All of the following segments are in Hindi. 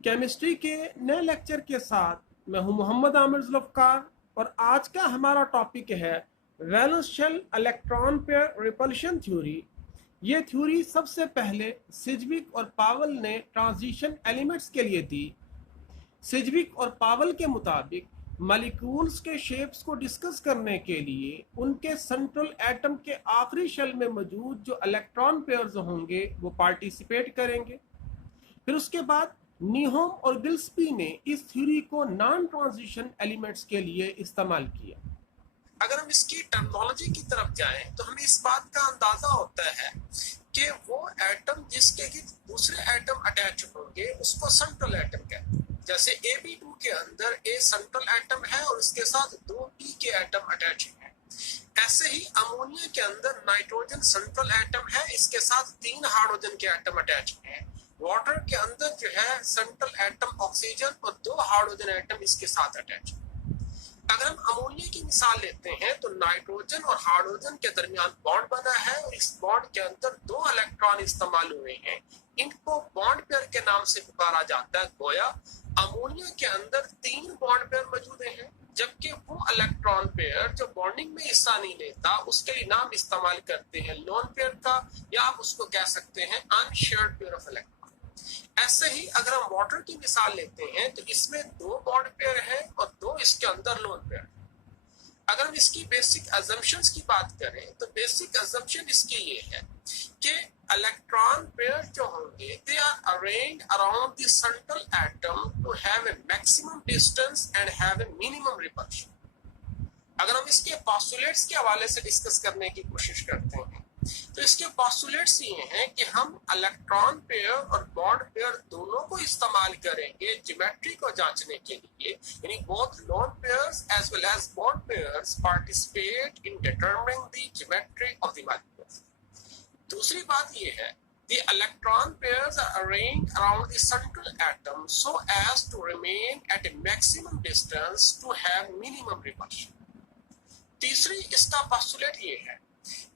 केमिस्ट्री के नए लेक्चर के साथ मैं हूं मोहम्मद आमिर जुल्फकार और आज का हमारा टॉपिक है valence shell electron pair repulsion theory. ये थ्योरी सबसे पहले सिजविक और पावेल ने ट्रांजिशन एलिमेंट्स के लिए दी। सिजविक और पावेल के मुताबिक मॉलिक्यूल्स के शेप्स को डिस्कस करने के लिए उनके सेंट्रल एटम के आखिरी शेल में मौजूद जो इलेक्ट्रॉन पेयर्स होंगे वो पार्टिसिपेट करेंगे। फिर उसके बाद नीहोम और गिल्सपी ने इस थ्योरी को नॉन ट्रांजिशन एलिमेंट्स के लिए इस्तेमाल किया। अगर हम इसकी टर्मिनोलॉजी की तरफ जाएं तो हमें इस बात का अंदाजा होता है कि वो एटम जिसके की दूसरे एटम अटैच होंगे उसको सेंट्रल एटम कहते हैं। जैसे AB2 के अंदर ए सेंट्रल एटम है और उसके साथ दो P के एटम अटैच हैं। ऐसे ही अमोनिया के अंदर नाइट्रोजन सेंट्रल एटम है, इसके साथ 3 हाइड्रोजन के एटम अटैच हैं। वाटर के अंदर जो है सेंट्रल एटम ऑक्सीजन और 2 हाइड्रोजन एटम इसके साथ अटैच। अगर हम अमोनिया की मिसाल लेते हैं तो नाइट्रोजन और हाइड्रोजन के दरमियान बॉन्ड बना है और इस बॉन्ड के अंदर 2 इलेक्ट्रॉन इस्तेमाल हुए हैं। इनको बॉन्ड पेयर के नाम से पुकारा जाता है। गोया अमोनिया के अंदर 3 बॉन्ड पेयर मौजूद हैं, जबकि वो इलेक्ट्रॉन पेयर जो बॉन्डिंग में हिस्सा नहीं लेता उसके लिए नाम इस्तेमाल करते हैं लोन पेयर का, या आप उसको कह सकते हैं अनशेयर्ड पेयर ऑफ इलेक्ट्रॉन। ऐसे ही अगर हम वाटर की मिसाल लेते हैं तो इसमें 2 बॉन्ड पेयर है और 2 इसके अंदर लोन पेयर। अगर हम इसकी बेसिक अजम्पशंस की बात करें तो बेसिक अजम्पशन इसकी ये है कि इलेक्ट्रॉन पेयर जो होंगे they are arranged around the central atom to have a maximum distance and have a minimum repulsion. अगर हम इसके पोस्टुलेट्स के हवाले से डिस्कस करने की कोशिश करते हैं तो इसके पोस्टुलेट्स ये हैं कि हम इलेक्ट्रॉन पेयर और बॉन्ड पेयर दोनों को इस्तेमाल करेंगे ज्योमेट्री को जांचने के लिए, यानी both lone pairs as well as bond pairs participate in determining the geometry of the molecules. दूसरी बात ये है the electron pairs are arranged around the central atom so as to remain at a maximum distance to have minimum repulsion। तीसरी इसका पोस्टुलेट ये है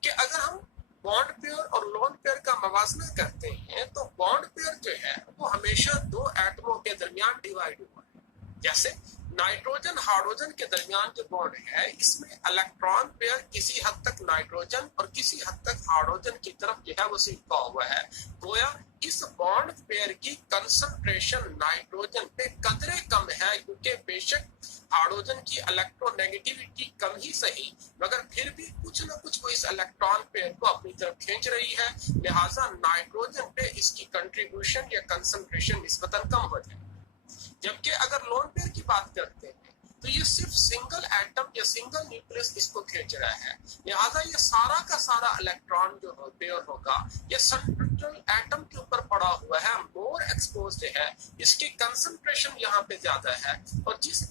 कि अगर हम बॉन्ड पेयर और लोन पेयर का मवाजना करते हैं तो बॉन्ड पेयर जो है वो हमेशा 2 एटमों के दरमियान डिवाइड हुआ है। जैसे नाइट्रोजन हाइड्रोजन के दरमियान जो बॉन्ड है इसमें इलेक्ट्रॉन पेयर किसी हद तक नाइट्रोजन और किसी हद तक हाइड्रोजन की तरफ जो है वो सिमटा हुआ है। गोया इस बॉन्ड पेयर की कंसंट्रेशन नाइट्रोजन पे कदरे कम है, क्योंकि बेशक हाइड्रोजन की इलेक्ट्रोनेगेटिविटी कम ही सही मगर फिर भी कुछ न कुछ वो इस इलेक्ट्रॉन पेयर को अपनी तरफ खींच रही है, लिहाजा नाइट्रोजन पे इसकी कंट्रीब्यूशन या कंसंट्रेशन निस्बतन कम हो जाए। जबकि अगर लोन पेयर की बात करते हैं तो ये सिर्फ सिंगल एटम या सिंगल न्यूक्लियस इसको खींच रहा है, लिहाजा ये सारा का सारा इलेक्ट्रॉन जो पेयर होगा ये सेंट्रल एटम के ऊपर पड़ा हुआ है, मोर एक्सपोज्ड है, इसकी कंसंट्रेशन यहाँ पे ज्यादा है और जिस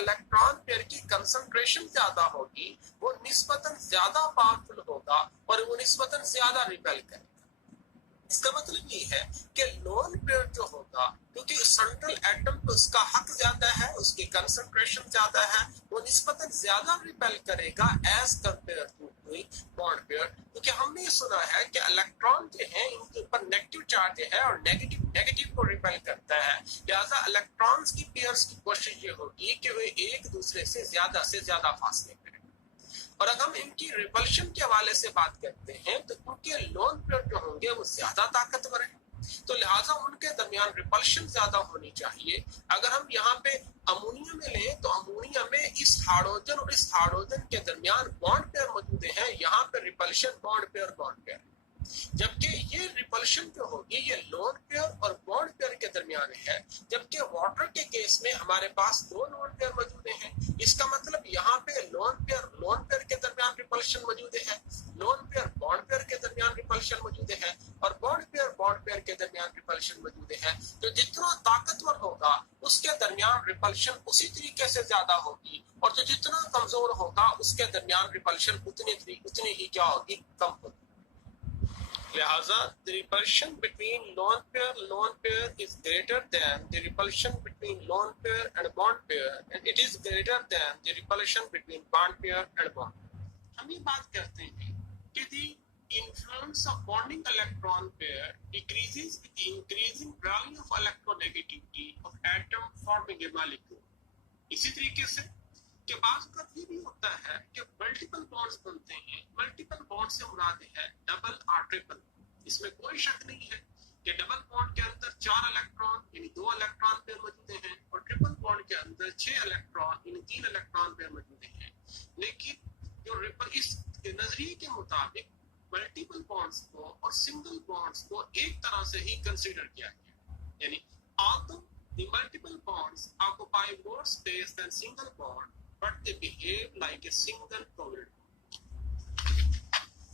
इलेक्ट्रॉन पेयर की कंसंट्रेशन ज्यादा होगी वो निस्बतन ज्यादा पावरफुल होगा और वो निस्बतन ज्यादा रिपेल करेगा। इसका मतलब ये है कि लोन पेयर जो होगा क्योंकि सेंट्रल एटम पे उसका हक ज्यादा है, उसकी कंसंट्रेशन ज्यादा है, वो निस्बतन ज्यादा रिपेल करेगा as compared to bond pair. क्योंकि हमने ये सुना है कि इलेक्ट्रॉन जो है इनके ऊपर नेगेटिव चार्ज है और नेगेटिव को रिपेल करता है, लिहाजा इलेक्ट्रॉन्स की पेयर्स की कोशिश ये होगी कि वे एक दूसरे से ज्यादा फासले करें। और अगर हम इनकी रिपल्शन के हवाले से बात करते हैं तो क्योंकि लोन पेयर जो होंगे वो ज्यादा ताकतवर है तो लिहाजा उनके दरमियान रिपल्शन ज्यादा होनी चाहिए। अगर हम यहाँ पे अमोनिया में लें तो अमोनिया में इस हाइड्रोजन और इस हाइड्रोजन के दरमियान बॉन्ड पेयर मौजूद है, यहाँ पे रिपल्शन बॉन्ड पेयर, जबकि ये रिपल्शन जो होगी ये लोन पेयर और बॉन्ड पेयर के दरमियान है। जबकि वाटर के केस में हमारे पास 2 लोन पेयर मौजूद हैं, इसका मतलब यहाँ पे लोन पेयर के दरमियान रिपल्शन मौजूद है, लोन पेयर बॉन्ड पेयर के दरमियान रिपल्शन मौजूद है और बॉन्ड पेयर के दरमियान रिपल्शन मौजूद है। तो जितना ताकतवर होगा उसके दरमियान रिपल्शन उसी तरीके से ज्यादा होगी और जो जितना कमजोर होगा उसके दरमियान रिपल्शन उतनी ही क्या होगी, कम होगी। लिहाजा the repulsion between lone pair is greater than the repulsion between lone pair and bond pair and it is greater than the repulsion between bond pair and bond। हम ये बात करते हैं कि the influence of bonding electron pair decreases with increasing value of electronegativity of atom forming a molecule. इसी तरीके से के बाद का ये भी होता है कि मल्टीपल बॉन्ड्स बनते हैं। मल्टीपल बॉन्ड से मुराद है डबल और ट्रिपल। इसमें कोई शक नहीं है कि डबल बॉन्ड के अंदर 4 इलेक्ट्रॉन यानी 2 इलेक्ट्रॉन पेयर मौजूद हैं और ट्रिपल बॉन्ड के अंदर 6 इलेक्ट्रॉन यानी 3 इलेक्ट्रॉन पेयर मौजूद हैं। लेकिन जो इस नजरिए के मुताबिक मल्टीपल बॉन्ड्स को और सिंगल बॉन्ड्स को एक तरह से ही कंसीडर किया गया, यानी although the multiple bonds occupy more space than single bond, but they behave like a single covalent bond.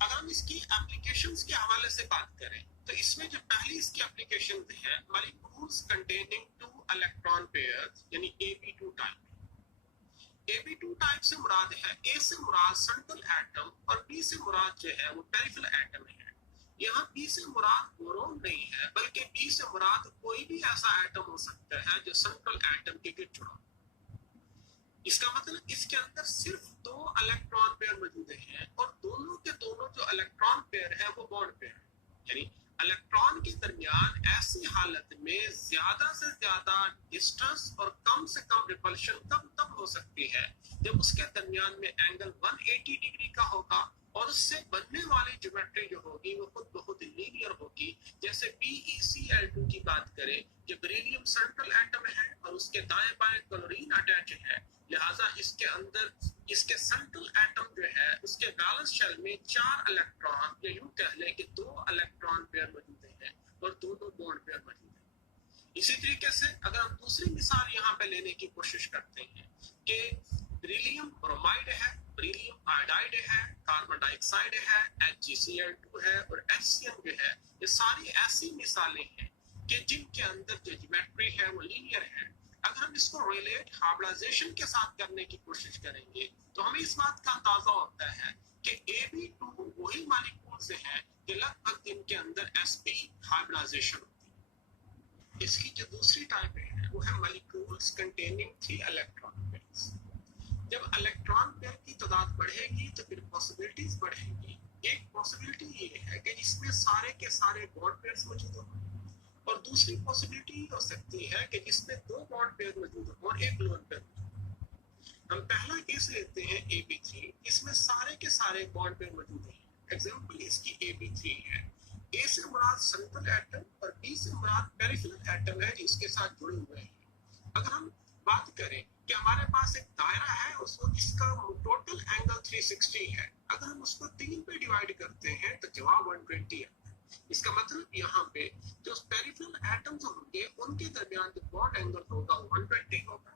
अगर हम इसकी एप्लीकेशंस के हवाले से बात करें तो इसमें जो पहली इसकी एप्लीकेशन है मॉलिक्यूल्स कंटेनिंग 2 इलेक्ट्रॉन पेयर्स यानी AB2 टाइप। AB2 टाइप से मुराद है A से मुराद सेंट्रल एटम और B से मुराद जो है वो पेरिफेरल एटम है। यहाँ B से मुराद बोरोन नहीं है बल्कि B से मुराद कोई भी ऐसा एटम हो सकता है जो सेंट्रल एटम के गिर जुड़ा। इसका मतलब इसके अंदर सिर्फ 2 इलेक्ट्रॉन पेयर मौजूद हैं और दोनों के दोनों जो इलेक्ट्रॉन पेयर है वो बॉन्ड पेयर है। यानी इलेक्ट्रॉन के दरमियान ऐसी हालत में ज्यादा से ज्यादा डिस्टेंस और कम से कम रिपल्शन तब हो सकती है जब उसके दरमियान में एंगल 180 डिग्री का होगा और उससे बनने वाली ज्योमेट्री जो होगी वो खुद बहुत लीनियर होगी। जैसे BeCl2 की बात करें, जो बेरिलियम सेंट्रल एटम है और उसके दाएं बाएं क्लोरीन अटैच है, लिहाजा इसके अंदर इसके सेंट्रल एटम जो है उसके बैलेंस शेल में 4 इलेक्ट्रॉन या यूं कह लें कि 2 इलेक्ट्रॉन पेयर मौजूद हैं और दोनों बॉन्ड पेयर मौजूद हैं। इसी तरीके से अगर हम दूसरी मिसाल यहाँ पे लेने की कोशिश करते हैं कि बेरिलियम ब्रोमाइड है, बेरिलियम आयोडाइड है, कार्बन डाइऑक्साइड है, HgCl2 है और HCl जो है, ये सारी ऐसी मिसालें हैं कि जिनके अंदर जो ज्योमेट्री है वो लीनियर है। अगर हम इसको रिलेट हाइब्रिडाइजेशन के साथ करने की कोशिश करेंगे तो हमें इस बात का अंदाजा होता है कि AB2 वही मॉलिक्यूल्स हैं कि लगभग इनके अंदर sp हाइब्रिडाइजेशन होती है। इसकी जो दूसरी टाइप है वो है मॉलिक्यूल्स कंटेनिंग 3 इलेक्ट्रॉन पेयर्स। जब इलेक्ट्रॉन पेयर की तादाद बढ़ेगी तो फिर पॉसिबिलिटीज बढ़ेंगी। एक पॉसिबिलिटी ये है कि इसमें सारे के सारे बॉन्ड पेयर्स मौजूद हों और दूसरी पॉसिबिलिटी हो सकती है कि जिसमें 2 बॉन्ड पेयर मौजूद हो और एक लोन पेयर मौजूद। हम पहला केस लेते हैं AB3, इसमें सारे के सारे बॉन्ड पेयर मौजूद हैं। एग्जांपल इसकी AB3 है। A से मुराद सेंट्रल एटम और B से मुराद पेरिफेरल एटम है जिसके साथ जुड़े हुए हैं। अगर हम बात करें कि हमारे पास एक दायरा है उसको इसका टोटल एंगल 360 है, अगर हम उसको 3 पे डिवाइड करते हैं तो जवाब 120 है। इसका मतलब यहाँ पे जो पेरिफेरल एटम्स होंगे उनके दरमियान जो बॉन्ड एंगल होगा 120 होगा।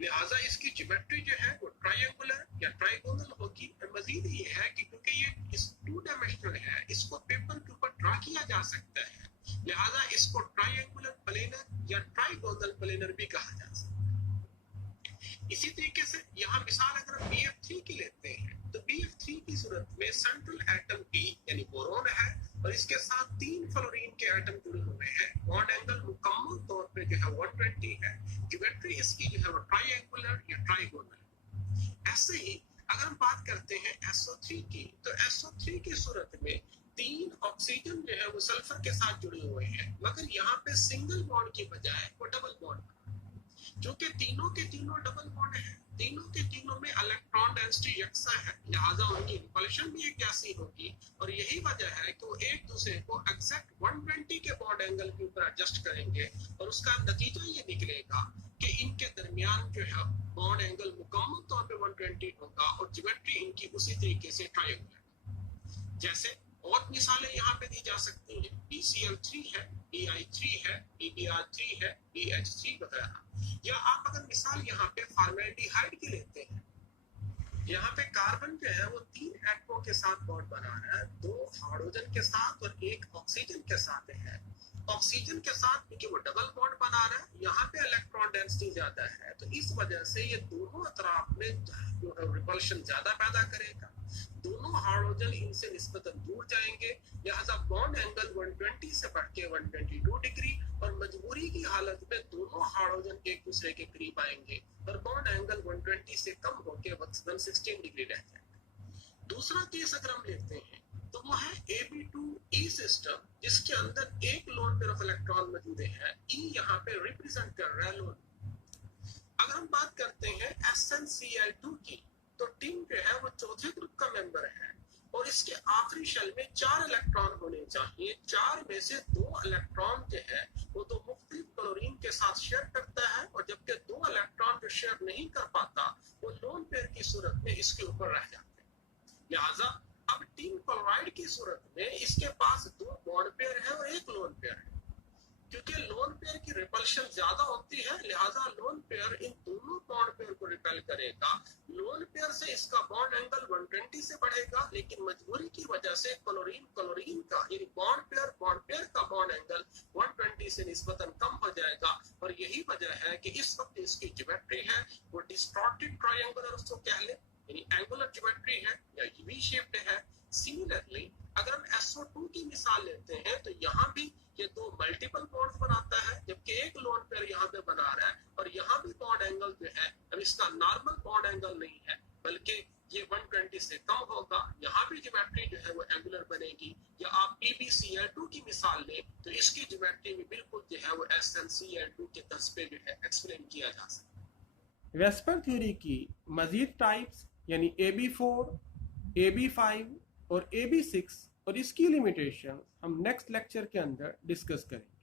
लिहाजा इसकी ज्योमेट्री जो है वो ट्रायंगुलर या ट्राइगोनल होगी। मजीद ये है कि क्योंकि ये इस 2 डायमेंशनल है इसको पेपर के ऊपर ड्रा किया जा सकता है, लिहाजा इसको ट्रायंगुलर प्लेनर या ट्राइगोनल प्लेनर भी कहा जा सकता है। इसी तरीके से यहाँ मिसाल अगर हम BF3 की लेते हैं तो BF3 की सूरत में सेंट्रल एटम B यानी बोरोन है और इसके साथ 3 फ्लोरीन के एटम जुड़े हुए हैं। बॉन्ड एंगल मुकम्मल तौर पे जो है 120 है। ज्योमेट्री इसकी जो है वो ट्रायंगुलर या ट्राइगोनल। ऐसे ही अगर हम बात करते हैं SO3 की तो SO3 की सूरत में 3 ऑक्सीजन जो है वो सल्फर के साथ जुड़े हुए हैं, मगर यहाँ पे सिंगल बॉन्ड की बजाय वो डबल बॉन्ड, क्योंकि तीनों के तीनों डबल बॉन्ड है, तीनों के तीनों में इलेक्ट्रॉन डेंसिटी यकसा है, लिहाजा उनकी रिपल्शन भी एक जैसी होगी और यही वजह है कि वो एक दूसरे को एग्जैक्ट 120 के बॉन्ड एंगल के ऊपर एडजस्ट करेंगे और उसका नतीजा ये निकलेगा कि इनके दरमियान जो है बॉन्ड एंगल मुकम्मल तौर पे 120 होगा और ज्योमेट्री इनकी उसी तरीके से ट्रायंगुलर। जैसे और मिसालें यहाँ पे दी जा सकती हैं, BCl3 है, BI3 है, BBr3 है, BH3 वगैरह। या आप अगर मिसाल यहाँ पे फॉर्मेल्डिहाइड की लेते हैं, यहाँ पे कार्बन जो है वो 3 एटमों के साथ बॉन्ड बना रहा है, 2 हाइड्रोजन के साथ और 1 ऑक्सीजन के साथ है। ऑक्सीजन के साथ क्योंकि वो डबल बॉन्ड बना रहा है, यहाँ पे इलेक्ट्रॉन डेंसिटी ज्यादा है तो इस वजह से ये दोनों अतराफ में जो है रिपल्शन ज्यादा पैदा करेगा। दोनों हाइड्रोजन इनसे निस्बतन दूर जाएंगे, लिहाजा बॉन्ड एंगल 120 से बढ़ के 122 डिग्री और मजबूरी की हालत में दोनों हाइड्रोजन एक दूसरे के करीब आएंगे और बॉन्ड एंगल 120 से कम होकर 116 डिग्री रह जाएगा। दूसरा केस अगर हम लेते हैं तो वो है Ab2E सिस्टम, जिसके अंदर एक लोन पेयर ऑफ इलेक्ट्रॉन मौजूद है। E यहाँ पे रिप्रेजेंट कर रहा है लोन। अगर हम बात करते हैं SnCl2 की, तो टिन जो है वो चौथे ग्रुप का मेंबर है और इसके आखिरी शेल में 4 इलेक्ट्रॉन होने चाहिए। 4 में से 2 इलेक्ट्रॉन जो है वो तो मुख्तलिफ क्लोरीन के साथ शेयर करता है, और जबकि 2 इलेक्ट्रॉन जो शेयर नहीं कर पाता वो लोन पेयर की सूरत में इसके ऊपर रह जाते हैं। लिहाजा अब टिन क्लोराइड की सूरत में इसके पास 2 बॉन्ड पेयर है और 1 लोन पेयर है। क्योंकि लोन पेयर की रिपल्शन ज्यादा होती है, लिहाजा लोन पेयर इन दोनों बॉन्ड पेयर को रिपेल करेगा। लोन पेयर से इसका बॉन्ड एंगल 120 से बढ़ेगा, लेकिन मजबूरी की वजह से क्लोरीन का यानी बॉन्ड पेयर का बॉन्ड एंगल 120 से निस्बतन कम हो जाएगा। और यही वजह है कि इस वक्त इसकी ज्योमेट्री है वो डिस्टॉर्टेड ट्रायंगुलर उसको कह ले, यानी एंगुलर ज्योमेट्री है या वी शेप्ड है। सिमिलरली अगर हम SO2 की मिसाल लेते हैं तो यहाँ भी ये 2 मल्टीपल बॉन्ड्स बनाता है, जबकि एक लोन पेयर यहाँ पे बना रहा है। और यहाँ भी बॉन्ड एंगल जो है अब इसका नॉर्मल बॉन्ड एंगल नहीं है, बल्कि ये 120 से कम होगा। यहाँ भी ज्योमेट्री जो है वो एंगुलर बनेगी। या आप PbCl2 की मिसाल लें तो इसकी ज्योमेट्री भी बिल्कुल जो है वो SnCl2 के तर्ज पे जो है एक्सप्लेन किया जा सकता है। वेस्पर थ्योरी की मजीद टाइप्स यानी AB4, AB5 और AB6 और इसकी लिमिटेशन हम नेक्स्ट लेक्चर के अंदर डिस्कस करेंगे।